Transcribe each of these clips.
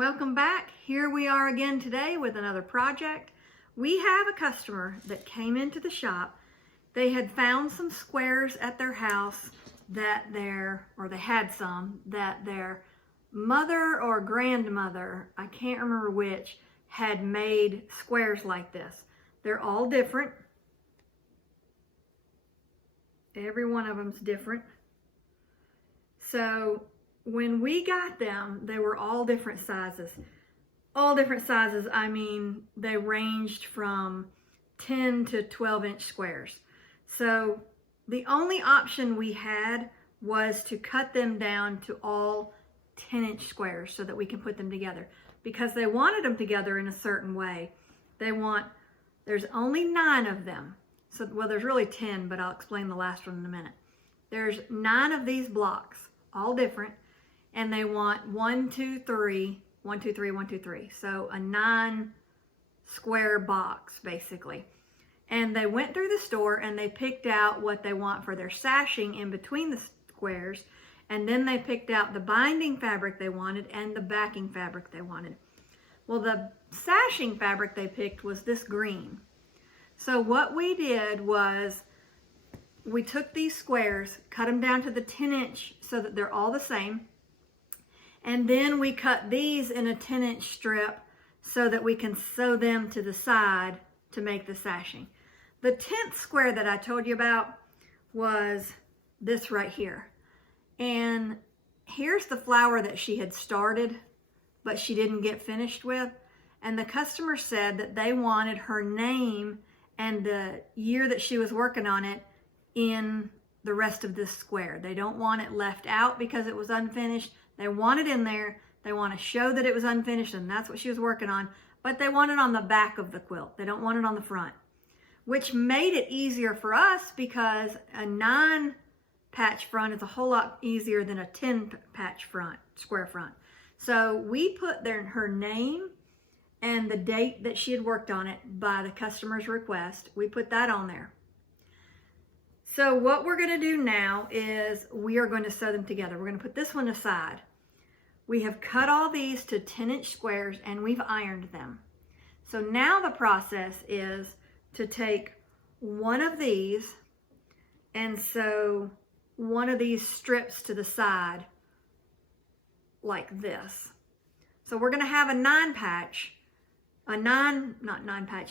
Welcome back. Here we are again today with another project. We have a customer that came into the shop. They had found some squares at their house that they had some that their mother or grandmother, I can't remember which, had made squares like this. They're all different. Every one of them's different. So when we got them, they were all different sizes. All different sizes, I mean, they ranged from 10 to 12-inch squares. So the only option we had was to cut them down to all 10-inch squares so that we can put them together, because they wanted them together in a certain way. There's only 9 of them. So, well, there's really 10, but I'll explain the last one in a minute. There's 9 of these blocks, all different, and they want 1, 2, 3, 1, 2, 3, 1, 2, 3. So a 9 square box, basically. And they went through the store and they picked out what they want for their sashing in between the squares. And then they picked out the binding fabric they wanted and the backing fabric they wanted. Well, the sashing fabric they picked was this green. So what we did was we took these squares, cut them down to the 10-inch so that they're all the same. And then we cut these in a 10-inch strip so that we can sew them to the side to make the sashing. The 10th square that I told you about was this right here. And here's the flower that she had started, but she didn't get finished with. And the customer said that they wanted her name and the year that she was working on it in the rest of this square. They don't want it left out because it was unfinished. They want it in there. They want to show that it was unfinished, and that's what she was working on. But they want it on the back of the quilt. They don't want it on the front, which made it easier for us because a 9-patch front is a whole lot easier than a 10-patch front, square front. So we put her name and the date that she had worked on it by the customer's request. We put that on there. So what we're going to do now is we are going to sew them together. We're going to put this one aside. We have cut all these to 10-inch squares and we've ironed them. So now the process is to take one of these and sew one of these strips to the side like this. So we're going to have a 9-patch,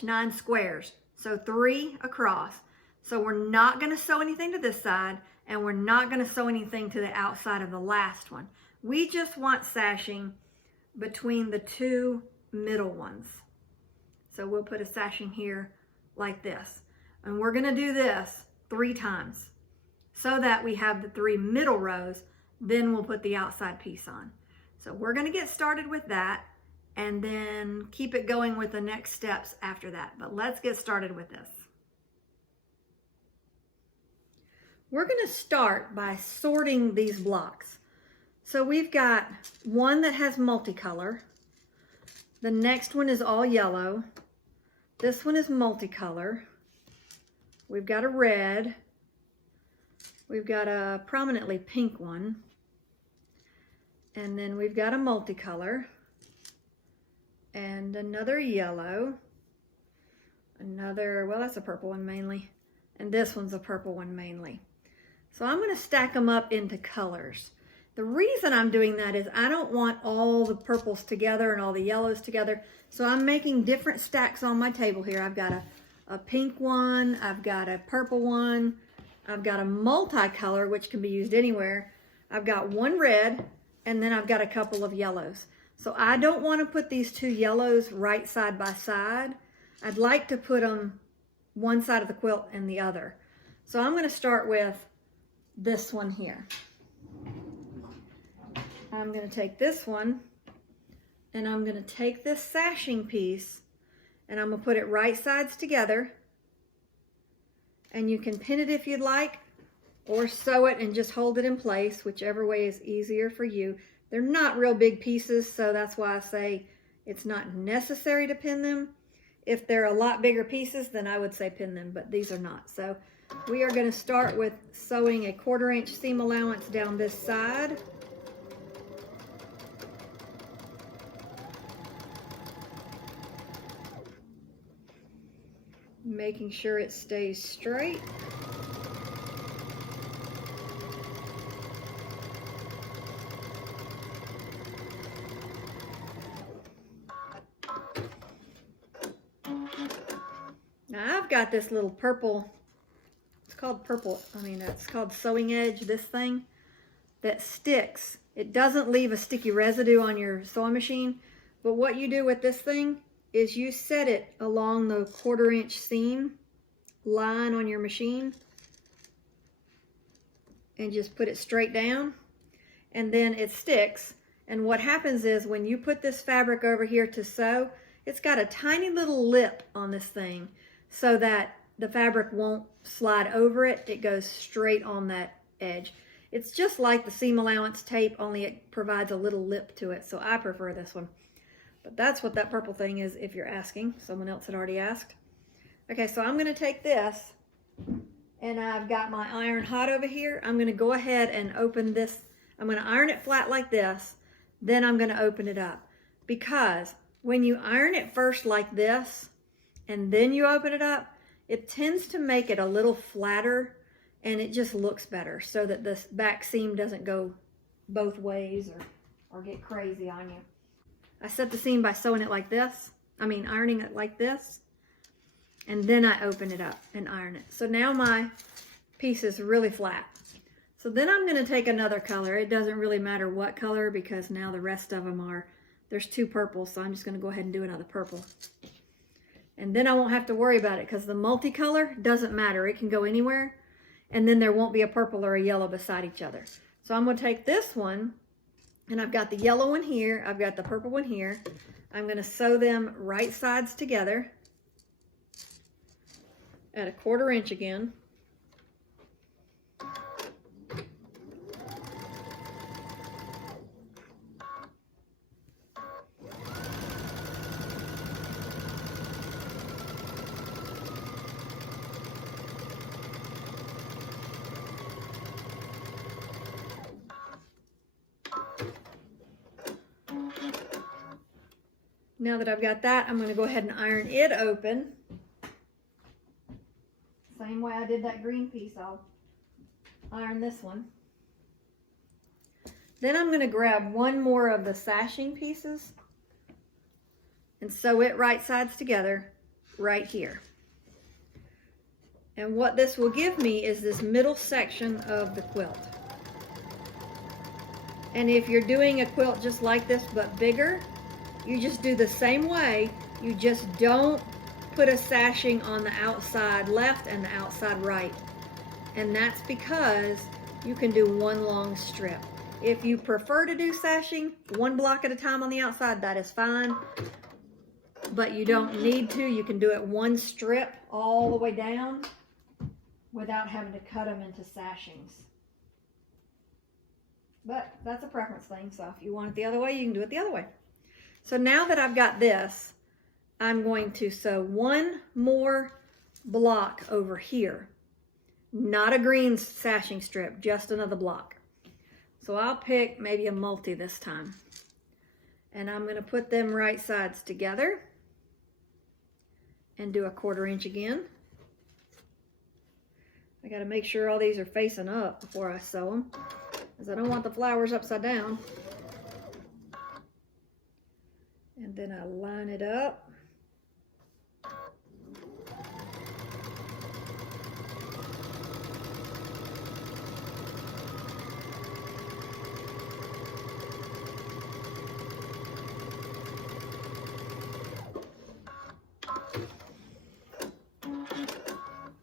9 squares. So 3 across. So we're not going to sew anything to this side, and we're not going to sew anything to the outside of the last one. We just want sashing between the 2 middle ones. So we'll put a sashing here like this. And we're going to do this 3 times so that we have the 3 middle rows. Then we'll put the outside piece on. So we're going to get started with that and then keep it going with the next steps after that. But let's get started with this. We're going to start by sorting these blocks. So we've got one that has multicolor. The next one is all yellow. This one is multicolor. We've got a red. We've got a prominently pink one. And then we've got a multicolor. And another yellow. Another, well, that's a purple one mainly. And this one's a purple one mainly. So I'm going to stack them up into colors. The reason I'm doing that is I don't want all the purples together and all the yellows together. So I'm making different stacks on my table here. I've got a pink one. I've got a purple one. I've got a multicolor, which can be used anywhere. I've got one red, and then I've got a couple of yellows. So I don't want to put these 2 yellows right side by side. I'd like to put them one side of the quilt and the other. So I'm going to start with this one here. I'm going to take this one and I'm going to take this sashing piece and I'm going to put it right sides together, and you can pin it if you'd like or sew it and just hold it in place, whichever way is easier for you. They're not real big pieces, so that's why I say it's not necessary to pin them. If they're a lot bigger pieces, then I would say pin them, but these are not. So we are going to start with sewing a 1/4 inch seam allowance down this side. making sure it stays straight. Now I've got this little purple, it's called it's called sewing edge, this thing, that sticks. It doesn't leave a sticky residue on your sewing machine, but what you do with this thing is you set it along the 1/4 inch seam line on your machine and just put it straight down, and then it sticks. And what happens is when you put this fabric over here to sew, it's got a tiny little lip on this thing so that the fabric won't slide over it. It goes straight on that edge. It's just like the seam allowance tape, only it provides a little lip to it, so I prefer this one. But that's what that purple thing is, if you're asking. Someone else had already asked. Okay, so I'm gonna take this, and I've got my iron hot over here. I'm gonna go ahead and open this. I'm gonna iron it flat like this, then I'm gonna open it up. Because when you iron it first like this, and then you open it up, it tends to make it a little flatter, and it just looks better, so that this back seam doesn't go both ways or get crazy on you. I set the seam by sewing it like this. Ironing it like this. And then I open it up and iron it. So now my piece is really flat. So then I'm gonna take another color. It doesn't really matter what color, because now the rest of them are, there's 2 purples, so I'm just gonna go ahead and do another purple. And then I won't have to worry about it, because the multicolor doesn't matter. It can go anywhere. And then there won't be a purple or a yellow beside each other. So I'm gonna take this one, and I've got the yellow one here, I've got the purple one here. I'm gonna sew them right sides together at a 1/4 inch again. Now that I've got that, I'm going to go ahead and iron it open. Same way I did that green piece, I'll iron this one. Then I'm going to grab one more of the sashing pieces and sew it right sides together right here. And what this will give me is this middle section of the quilt. And if you're doing a quilt just like this but bigger, you just do the same way. You just don't put a sashing on the outside left and the outside right. And that's because you can do one long strip. If you prefer to do sashing 1 block at a time on the outside, that is fine. But you don't need to. You can do it 1 strip all the way down without having to cut them into sashings. But that's a preference thing. So if you want it the other way, you can do it the other way. So now that I've got this, I'm going to sew 1 more block over here. Not a green sashing strip, just another block. So I'll pick maybe a multi this time. And I'm going to put them right sides together and do a 1/4 inch again. I got to make sure all these are facing up before I sew them, because I don't want the flowers upside down. And then I line it up.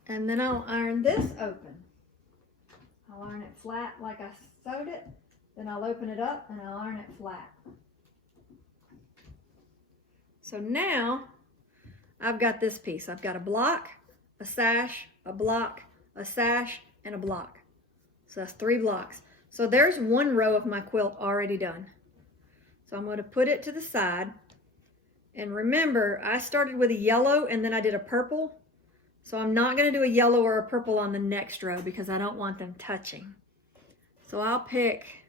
And then I'll iron this open. I'll iron it flat like I sewed it. Then I'll open it up and I'll iron it flat. So now I've got this piece. I've got a block, a sash, a block, a sash, and a block. So that's 3 blocks. So there's 1 row of my quilt already done. So I'm going to put it to the side. And remember, I started with a yellow and then I did a purple. So I'm not going to do a yellow or a purple on the next row because I don't want them touching. So I'll pick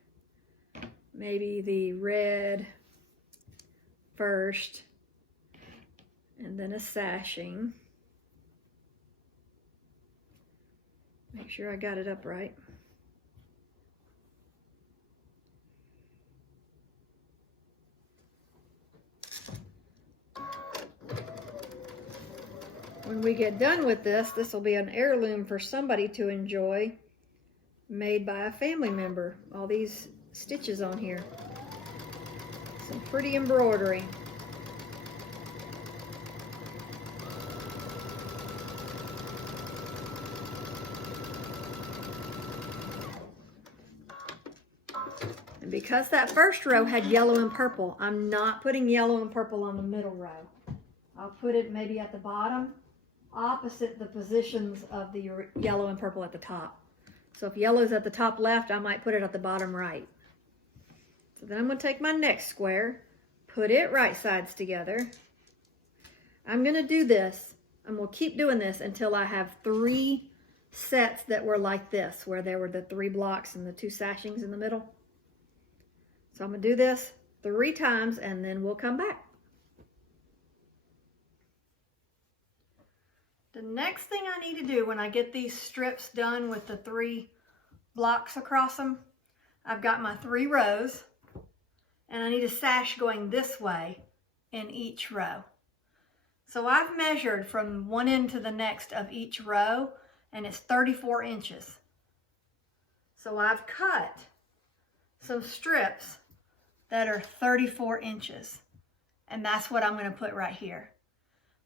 maybe the red first, and then a sashing. Make sure I got it up right. When we get done with this, this will be an heirloom for somebody to enjoy, made by a family member. All these stitches on here. Some pretty embroidery. And because that first row had yellow and purple, I'm not putting yellow and purple on the middle row. I'll put it maybe at the bottom, opposite the positions of the yellow and purple at the top. So if yellow's at the top left, I might put it at the bottom right. So then I'm going to take my next square, put it right sides together. I'm going to do this, and we'll keep doing this until I have 3 sets that were like this, where there were the 3 blocks and the 2 sashings in the middle. So I'm going to do this 3 times, and then we'll come back. The next thing I need to do when I get these strips done with the 3 blocks across them, I've got my 3 rows, and I need a sash going this way in each row. So I've measured from one end to the next of each row, and it's 34 inches. So I've cut some strips that are 34 inches, and that's what I'm going to put right here.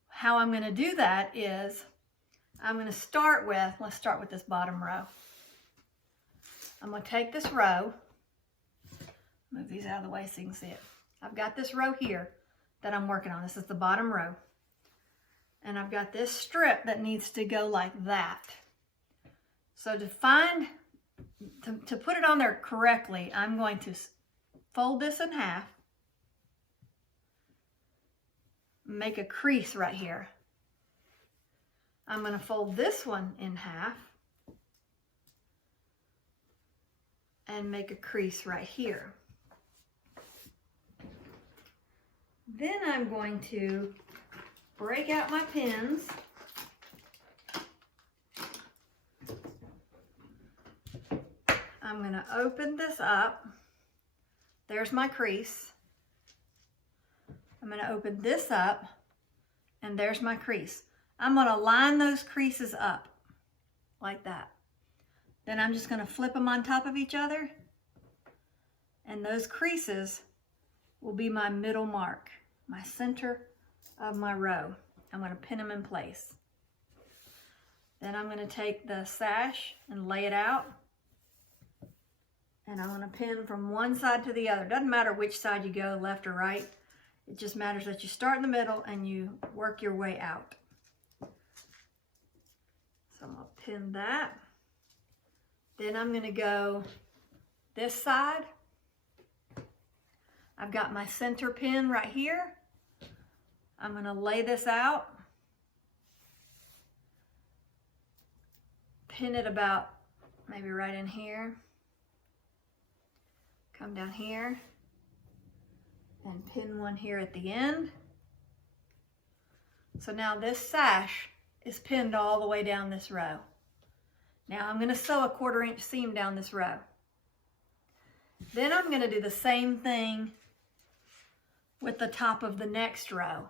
How I'm going to do that is I'm going to start with, let's start with this bottom row. I'm going to take this row, move these out of the way so you can see it. I've got this row here that I'm working on. This is the bottom row. And I've got this strip that needs to go like that. So to put it on there correctly, I'm going to fold this in half, make a crease right here. I'm going to fold this one in half and make a crease right here. Then I'm going to break out my pins. I'm going to open this up. There's my crease. I'm going to open this up, and there's my crease. I'm going to line those creases up like that. Then I'm just going to flip them on top of each other, and those creases will be my middle mark, my center of my row. I'm going to pin them in place. Then I'm going to take the sash and lay it out, and I'm going to pin from one side to the other. Doesn't matter which side you go, left or right. It just matters that you start in the middle and you work your way out. So I'm going to pin that. Then I'm going to go this side. I've got my center pin right here. I'm going to lay this out. Pin it about maybe right in here. Come down here and pin one here at the end. So now this sash is pinned all the way down this row. Now I'm going to sew a 1/4 inch seam down this row. Then I'm going to do the same thing with the top of the next row.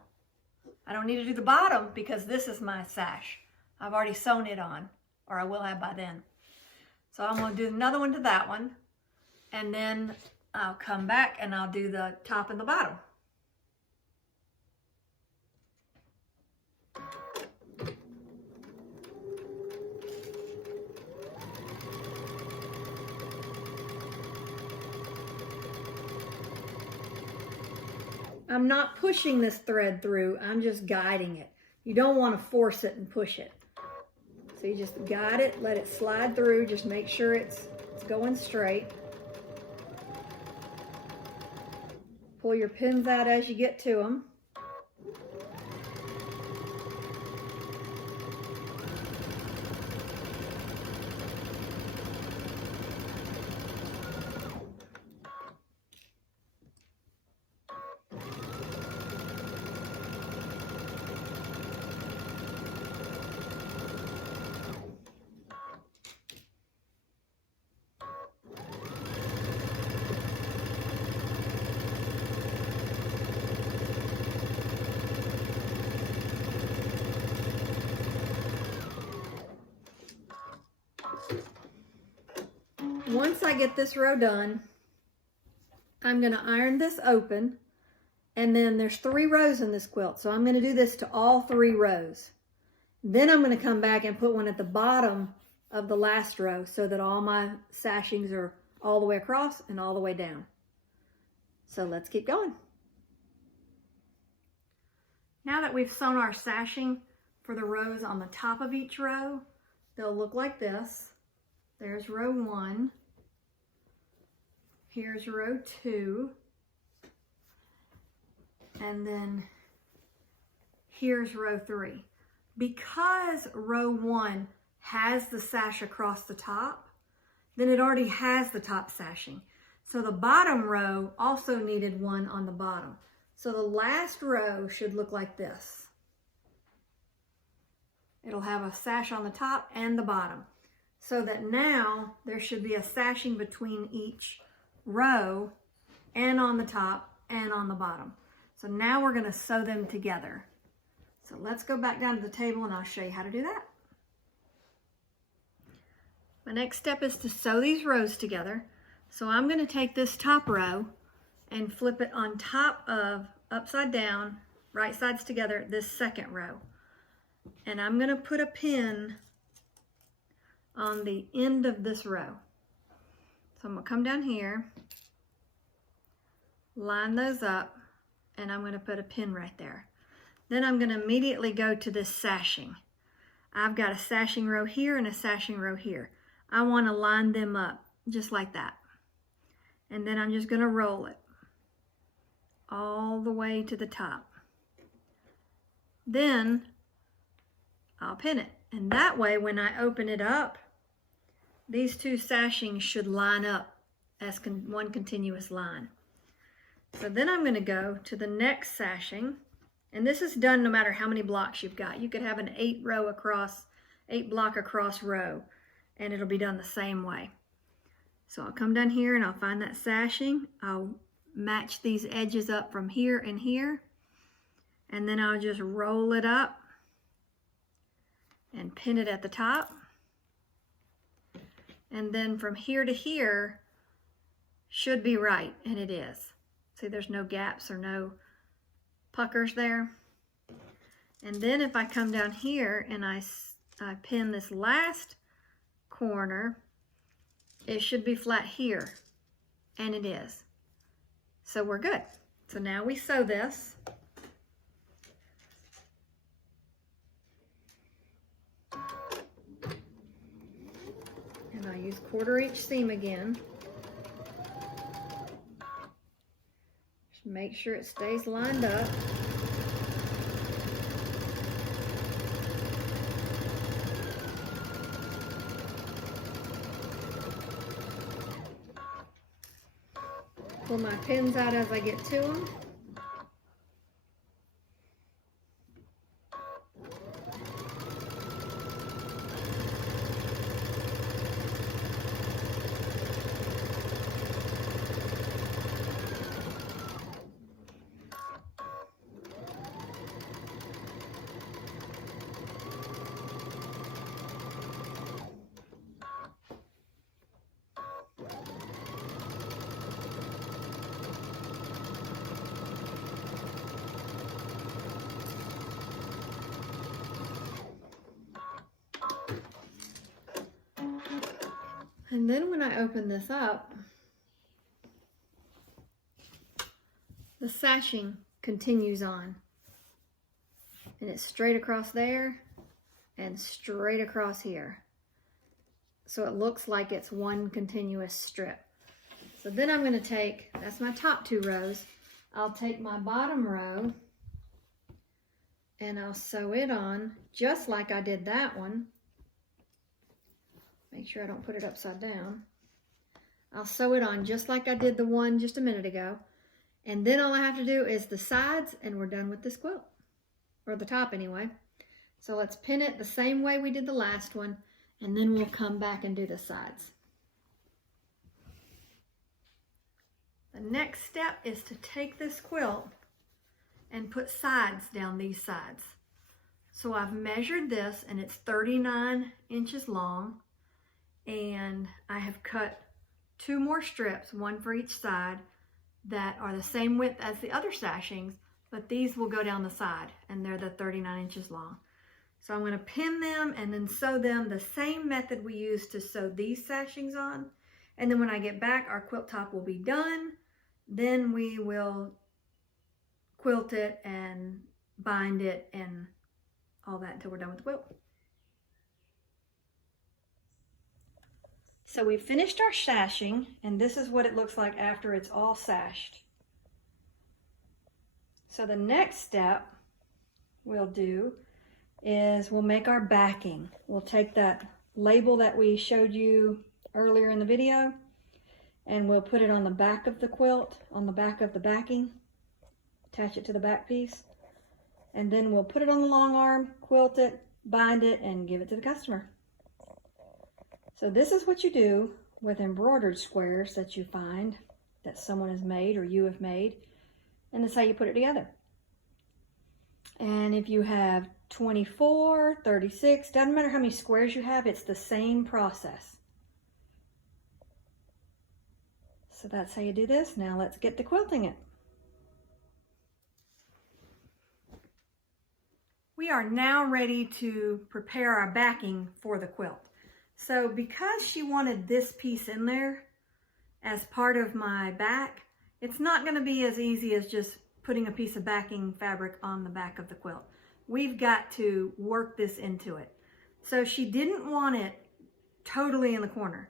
I don't need to do the bottom because this is my sash. I've already sewn it on, or I will have by then. So I'm going to do another one to that one, and then I'll come back and I'll do the top and the bottom. I'm not pushing this thread through, I'm just guiding it. You don't want to force it and push it. So you just guide it, let it slide through, just make sure it's going straight. Pull your pins out as you get to them. once I get this row done, I'm going to iron this open, and then there's 3 rows in this quilt. So I'm going to do this to all 3 rows. Then I'm going to come back and put one at the bottom of the last row so that all my sashings are all the way across and all the way down. So let's keep going. Now that we've sewn our sashing for the rows on the top of each row, they'll look like this. There's row 1. Here's row 2. And then here's row 3. Because row 1 has the sash across the top, then it already has the top sashing. So the bottom row also needed one on the bottom. So the last row should look like this. It'll have a sash on the top and the bottom. So that now there should be a sashing between each row and on the top and on the bottom. So now we're going to sew them together. So let's go back down to the table and I'll show you how to do that. My next step is to sew these rows together. So I'm going to take this top row and flip it on top of, upside down, right sides together, this second row. And I'm going to put a pin on the end of this row. So I'm going to come down here, line those up, and I'm going to put a pin right there. Then I'm going to immediately go to this sashing. I've got a sashing row here and a sashing row here. I want to line them up just like that. And then I'm just going to roll it all the way to the top. Then I'll pin it. And that way, when I open it up, these 2 sashings should line up as one continuous line. So then I'm going to go to the next sashing. And this is done no matter how many blocks you've got. You could have an 8 block across row, and it'll be done the same way. So I'll come down here and I'll find that sashing. I'll match these edges up from here and here. And then I'll just roll it up and pin it at the top. And then from here to here should be right, and it is. See, there's no gaps or no puckers there. And then if I come down here and I pin this last corner, it should be flat here, and it is. So we're good. So now we sew this. And I'll use 1/4 inch seam again. Just make sure it stays lined up. Pull my pins out as I get to them. And then when I open this up, the sashing continues on. And it's straight across there and straight across here. So it looks like it's one continuous strip. So then I'm going to take, that's my top 2 rows, I'll take my bottom row and I'll sew it on just like I did that one. Make sure I don't put it upside down. I'll sew it on just like I did the one just a minute ago. And then all I have to do is the sides and we're done with this quilt. Or the top anyway. So let's pin it the same way we did the last one. And then we'll come back and do the sides. The next step is to take this quilt and put sides down these sides. So I've measured this and it's 39 inches long. And I have cut 2 more strips, one for each side, that are the same width as the other sashings, but these will go down the side, and they're the 39 inches long. So I'm going to pin them and then sew them the same method we used to sew these sashings on. And then when I get back, our quilt top will be done. Then we will quilt it and bind it and all that until we're done with the quilt. So we finished our sashing, and this is what it looks like after it's all sashed. So the next step we'll do is we'll make our backing. We'll take that label that we showed you earlier in the video, and we'll put it on the back of the quilt, on the back of the backing, attach it to the back piece, and then we'll put it on the long arm, quilt it, bind it, and give it to the customer. So this is what you do with embroidered squares that you find that someone has made or you have made, and that's how you put it together. And if you have 24, 36, doesn't matter how many squares you have, it's the same process. So that's how you do this. Now let's get to quilting it. We are now ready to prepare our backing for the quilt. So because she wanted this piece in there as part of my back, it's not going to be as easy as just putting a piece of backing fabric on the back of the quilt. We've got to work this into it. So she didn't want it totally in the corner.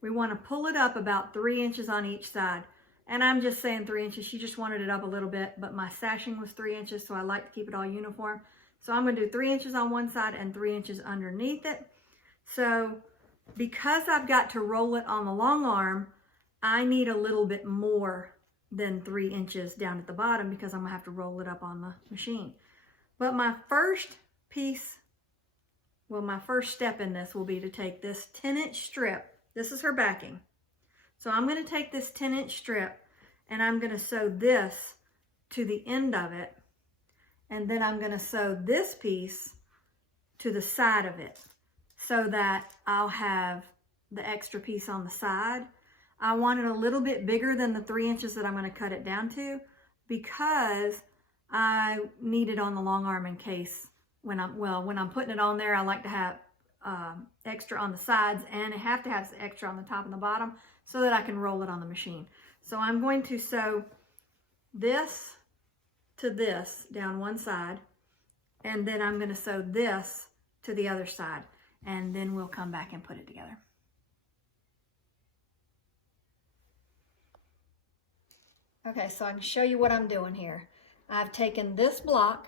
We want to pull it up about 3 inches on each side. And I'm just saying 3 inches. She just wanted it up a little bit, but my sashing was 3 inches, so I like to keep it all uniform. So I'm going to do 3 inches on one side and 3 inches underneath it. So because I've got to roll it on the long arm, I need a little bit more than 3 inches down at the bottom because I'm going to have to roll it up on the machine. But my first piece, well, my first step in this will be to take this 10-inch strip. This is her backing. So I'm going to take this 10-inch strip and I'm going to sew this to the end of it. And then I'm going to sew this piece to the side of it so that I'll have the extra piece on the side. I want it a little bit bigger than the 3 inches that I'm going to cut it down to because I need it on the long arm in case when I'm putting it on there, I like to have extra on the sides, and I have to have extra on the top and the bottom so that I can roll it on the machine. So I'm going to sew this to this down one side, and then I'm going to sew this to the other side, and then we'll come back and put it together. Okay, so I can show you what I'm doing here. I've taken this block,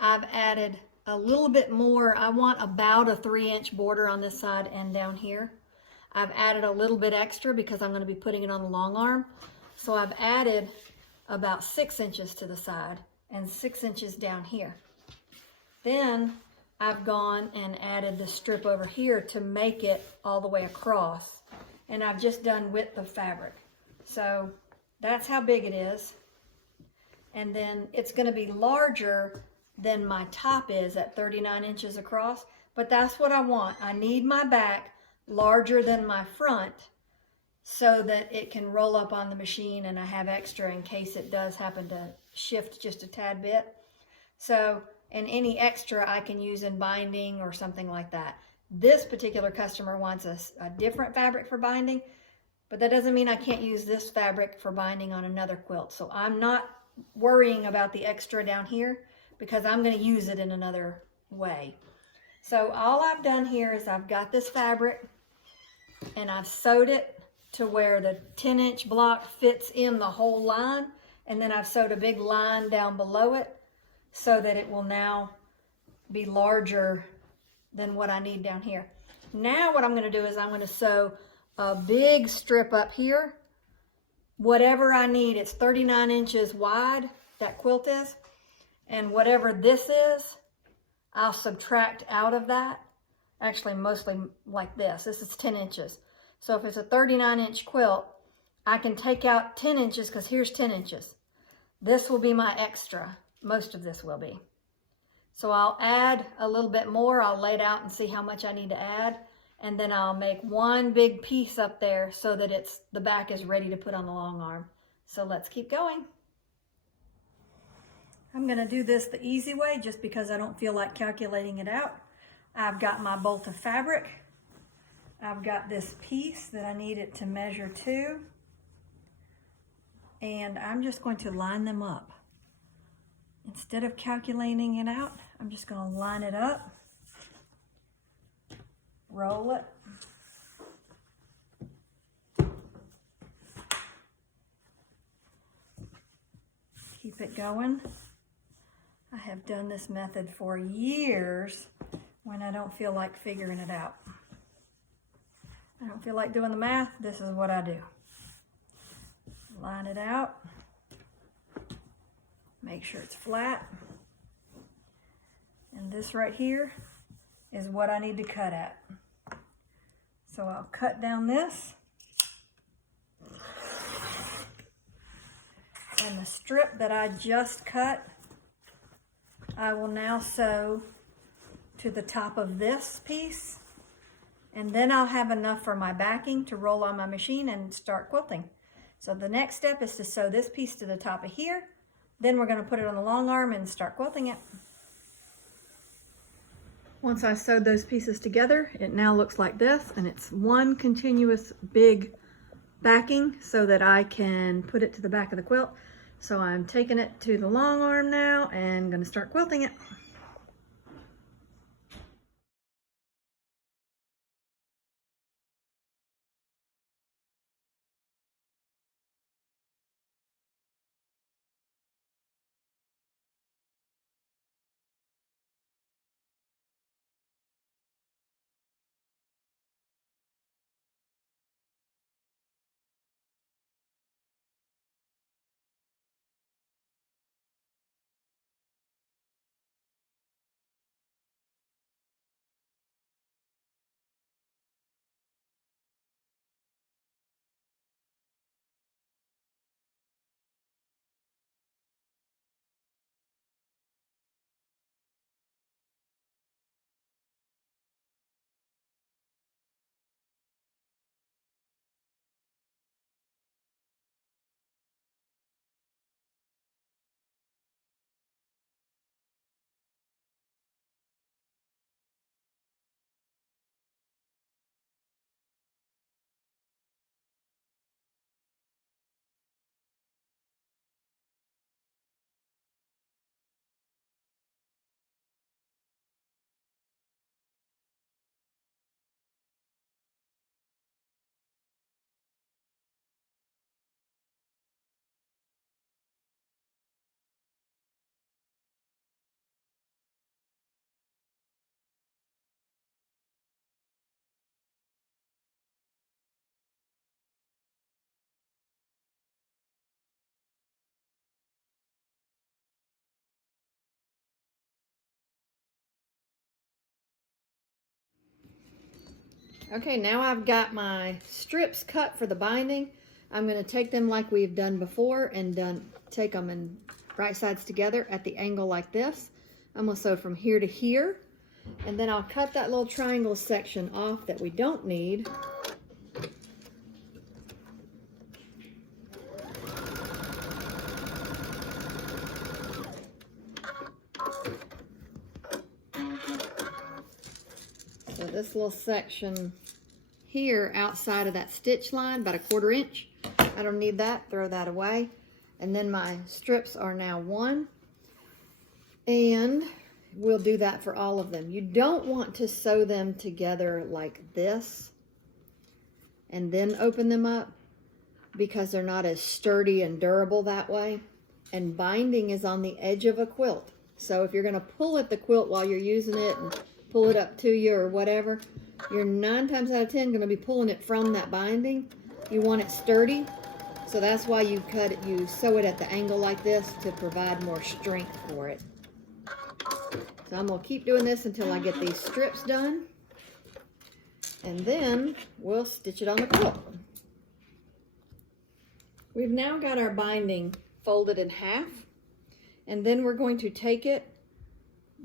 I've added a little bit more. I want about a 3-inch border on this side and down here. I've added a little bit extra because I'm going to be putting it on the long arm. So I've added about 6 inches to the side and 6 inches down here. Then I've gone and added the strip over here to make it all the way across. And I've just done width of fabric. So that's how big it is. And then it's going to be larger than my top is at 39 inches across. But that's what I want. I need my back larger than my front so that it can roll up on the machine and I have extra in case it does happen to shift just a tad bit. So, and any extra I can use in binding or something like that. This particular customer wants a different fabric for binding, but that doesn't mean I can't use this fabric for binding on another quilt. So I'm not worrying about the extra down here because I'm going to use it in another way. So all I've done here is I've got this fabric and I've sewed it to where the 10-inch block fits in the whole line, and then I've sewed a big line down below it so that it will now be larger than what I need down here. Now what I'm going to do is I'm going to sew a big strip up here. Whatever I need, it's 39 inches wide, that quilt is, and whatever this is, I'll subtract out of that. Actually, mostly like this. This is 10 inches. So if it's a 39-inch quilt, I can take out 10 inches because here's 10 inches. This will be my extra. Most of this will be. So I'll add a little bit more. I'll lay it out and see how much I need to add. and then I'll make one big piece up there so that the back is ready to put on the long arm. So let's keep going. I'm gonna do this the easy way just because I don't feel like calculating it out. I've got my bolt of fabric. I've got this piece that I need it to measure to. And I'm just going to line them up. Instead of calculating it out, I'm just going to line it up, roll it, keep it going. I have done this method for years when I don't feel like figuring it out. I don't feel like doing the math, this is what I do. Line it out, make sure it's flat, and this right here is what I need to cut at. So I'll cut down this, and the strip that I just cut, I will now sew to the top of this piece, and then I'll have enough for my backing to roll on my machine and start quilting. So the next step is to sew this piece to the top of here, then we're going to put it on the long arm and start quilting it. Once I sewed those pieces together, it now looks like this, and it's one continuous big backing so that I can put it to the back of the quilt. So I'm taking it to the long arm now and going to start quilting it. Okay, now I've got my strips cut for the binding. I'm going to take them like we've done before and take them in right sides together at the angle like this. I'm going to sew from here to here, and then I'll cut that little triangle section off that we don't need. So this little section here outside of that stitch line, about 1/4 inch, I don't need that, throw that away. And then my strips are now one, and we'll do that for all of them. You don't want to sew them together like this and then open them up, because they're not as sturdy and durable that way. And binding is on the edge of a quilt. So if you're going to pull at the quilt while you're using it and pull it up to you or whatever, you're 9 times out of 10 going to be pulling it from that binding. You want it sturdy, so that's why you sew it at the angle like this to provide more strength for it. So I'm going to keep doing this until I get these strips done, and then we'll stitch it on the quilt. We've now got our binding folded in half, and then we're going to take it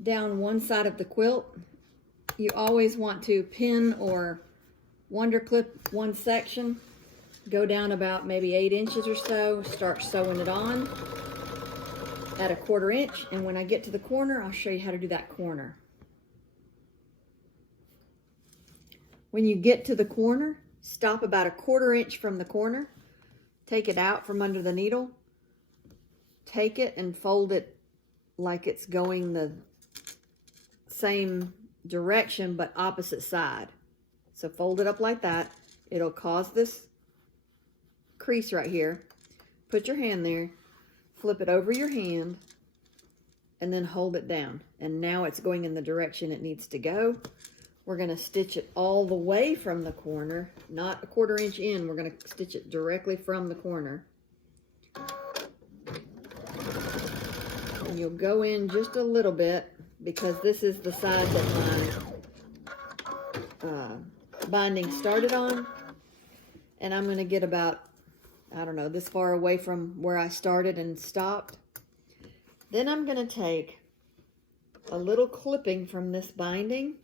down one side of the quilt you always want to pin or wonder clip one section, go down about maybe 8 inches or so, start sewing it on at a 1/4 inch, and when I get to the corner, I'll show you how to do that corner. When you get to the corner, stop about a 1/4 inch from the corner, take it out from under the needle, take it and fold it like it's going the same direction but opposite side. So fold it up like that. It'll cause this crease right here. Put your hand there, flip it over your hand, and then hold it down. And now it's going in the direction it needs to go. We're going to stitch it all the way from the corner, not a 1/4 inch in. We're going to stitch it directly from the corner. And you'll go in just a little bit because this is the side that my binding started on. And I'm going to get about, I don't know, this far away from where I started and stopped. Then I'm going to take a little clipping from this binding,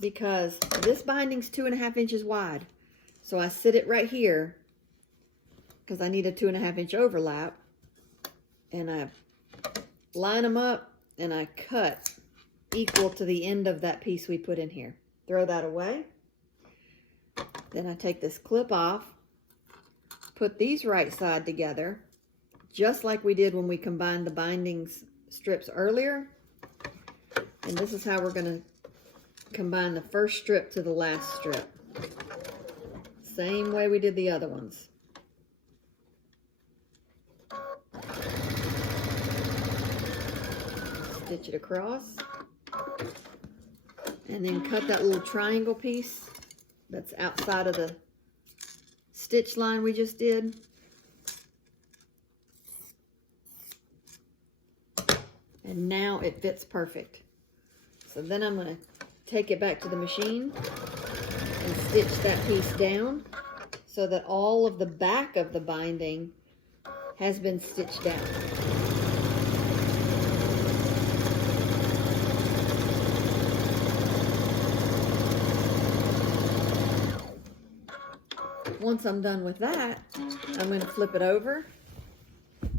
because this binding's 2.5 inches wide. So I sit it right here because I need a 2.5 inch overlap, and I line them up and I cut equal to the end of that piece we put in here. Throw that away. Then I take this clip off, put these right side together, just like we did when we combined the bindings strips earlier. And this is how we're going to combine the first strip to the last strip. Same way we did the other ones. Stitch it across. And then cut that little triangle piece that's outside of the stitch line we just did. And now it fits perfect. So then I'm going to take it back to the machine and stitch that piece down so that all of the back of the binding has been stitched down. Once I'm done with that, I'm going to flip it over. I'm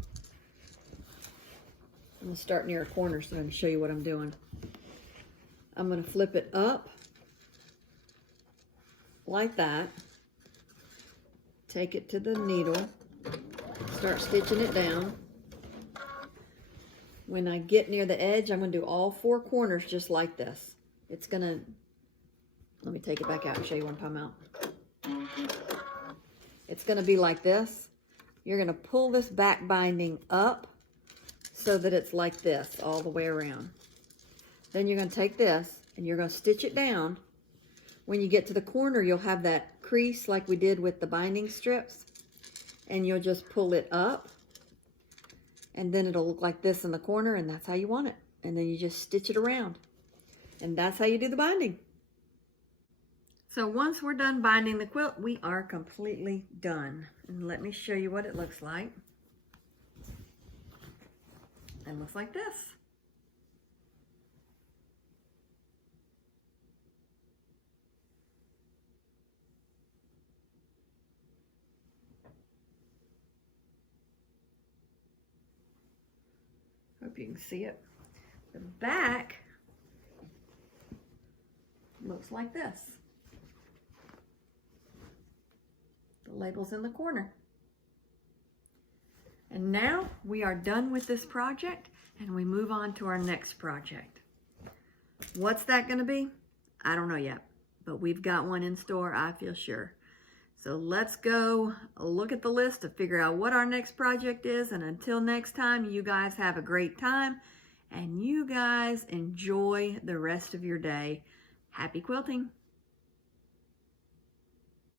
going to start near a corner so I can show you what I'm doing. I'm going to flip it up like that. Take it to the needle. Start stitching it down. When I get near the edge, I'm going to do all 4 corners just like this. It's going to, let me take it back out and show you one time out. It's going to be like this. You're going to pull this back binding up so that it's like this all the way around. Then you're going to take this and you're going to stitch it down. When you get to the corner, you'll have that crease like we did with the binding strips. And you'll just pull it up. And then it'll look like this in the corner, and that's how you want it. And then you just stitch it around. And that's how you do the binding. So once we're done binding the quilt, we are completely done. And let me show you what it looks like. It looks like this. Hope you can see it. The back looks like this. The label's in the corner. And now we are done with this project and we move on to our next project. What's that going to be? I don't know yet, but we've got one in store, I feel sure. So let's go look at the list to figure out what our next project is. And until next time, you guys have a great time and you guys enjoy the rest of your day. Happy quilting!